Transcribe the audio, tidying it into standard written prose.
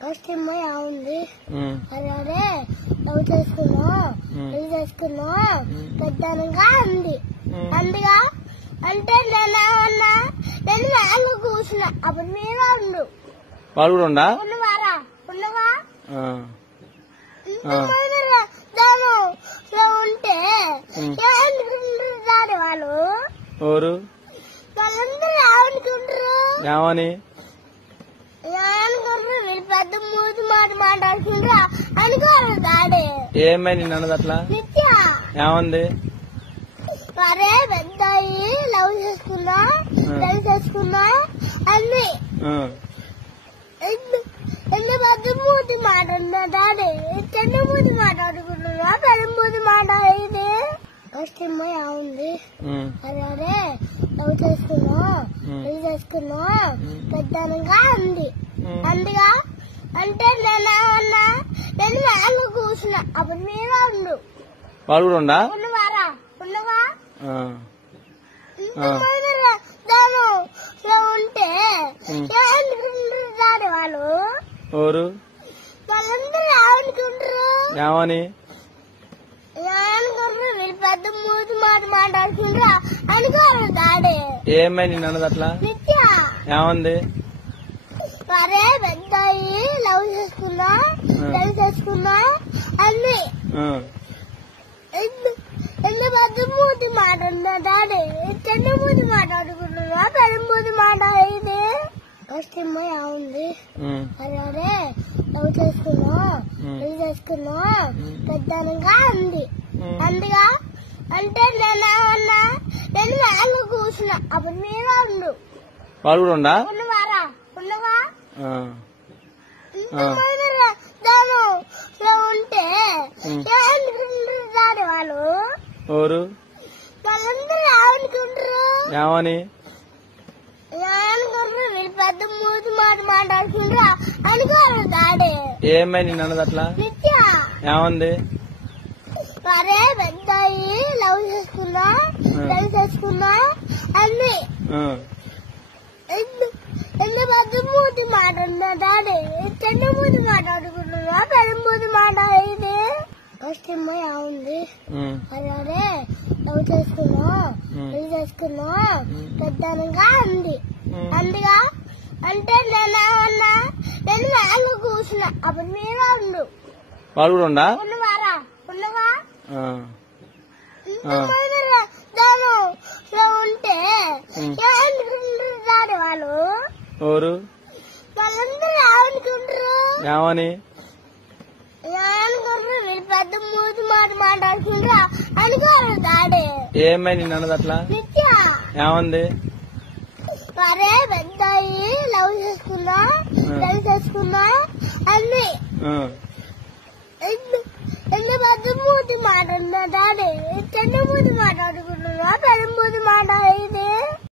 first ఉంది అలాగే love చేసుకున్నా పెళ్లి చేసుకున్నా పెద్దగా ఉంది అందుగా అంటే నేనేమన్నా నేను మ్యాంగో కూర్చున్నా అప్పుడు మీరు ఉండు వాళ్ళు కూడా ఉండా ఉన్నవారా ఉన్నవా దాని ఉంటే ఏమనుకుంటారు వాళ్ళు ఎవరు వాళ్ళందరూ ఏమనుకుంటారు ఏమని వీళ్ళు పెద్ద మూతి మాట మాట్లాడుకుంటారా అనుకోరు దాడి ఏమై నిన్ను అన్నది అట్లా నిత్య ఏమంది అరే పెద్ద లవ్ చేసుకున్నా పెళ్లి చేసుకున్నా అన్ని ఎన్ని పెద్ద మూతి మాట ఉందా దాడి చిన్న మూతి మాట్లాడుకుంటున్నా పెద్ద మూతి మాట ఇది ఫస్ట్ ఉంది అలాగే లవ్ చేసుకున్నా పెళ్లి చేసుకున్నా పెద్దగా ఉంది అందుగా అంటే నేనేమన్నా నేను మ్యాంగో కూర్చున్నా అప్పుడు మీరు ఉండు వాళ్ళు కూడా ఉండా ఉన్నవారా ఉన్నవా దాని ఉంటే ఏమనుకుంటారు వాళ్ళు ఎవరు వాళ్ళందరూ ఏమనుకుంటారు ఏమని వీళ్ళు పెద్ద మూతి మాట మాట్లాడుకుంటారా అనుకోరు దాడి ఏమై నిన్ను అన్నది అట్లా నిత్య ఏమంది అరే పెద్ద లవ్ చేసుకున్నా పెళ్లి చేసుకున్నా అన్ని ఎన్ని పెద్ద మూతి మాట ఉందా దాడి చిన్న మూతి మాట్లాడుకుంటున్నా పెద్ద మూతి మాట ఇది ఫస్ట్ ఉంది అలాగే లవ్ చేసుకున్నా పెళ్లి చేసుకున్నా పెద్దగా ఉంది అందుగా అంటే నేనేమన్నా నేను మ్యాంగో కూర్చున్నా అప్పుడు మీరు ఉండు వాళ్ళు కూడా ఉండా ఉన్నవారా ఉన్నవా దాని ఉంటే ఏమనుకుంటారు వాళ్ళు ఎవరు వాళ్ళందరూ ఏమనుకుంటారు ఏమని వీళ్ళు పెద్ద మూతి మాట మాట్లాడుకుంటారా అనుకోరు దాడి ఏమై నిన్ను అన్నది అట్లా నిత్య ఏమంది అరే పెద్ద లవ్ చేసుకున్నా పెళ్లి చేసుకున్నా అన్ని ఎన్ని పెద్ద మూతి మాట ఉందా దాడి చిన్న మూతి మాట్లాడుకుంటున్నా పెద్ద మూతి మాట ఇది ఫస్ట్ ఉంది అలాగే లవ్ చేసుకున్నా పెళ్లి చేసుకున్నా పెద్దగా ఉంది అందుగా అంటే నేనేమన్నా నేను మ్యాంగో కూర్చున్నా అప్పుడు మీరు ఉండు వాళ్ళు కూడా ఉండా ఉన్నవారా ఉన్నవా దాని ఉంటే ఏమనుకుంటారు వాళ్ళు ఎవరు వాళ్ళందరూ ఏమనుకుంటారు ఏమని వీళ్ళు పెద్ద మూతి మాట మాట్లాడుకుంటారా అనుకోరు దాడి ఏమై నిన్ను అన్నది అట్లా నిత్య ఏమంది అరే పెద్ద లవ్ చేసుకున్నా పెళ్లి చేసుకున్నా అన్ని ఎన్ని పెద్ద మూతి మాట ఉందా దాడి చిన్న మూతి మాట్లాడుకుంటున్నా పెద్ద మూతి మాట ఇది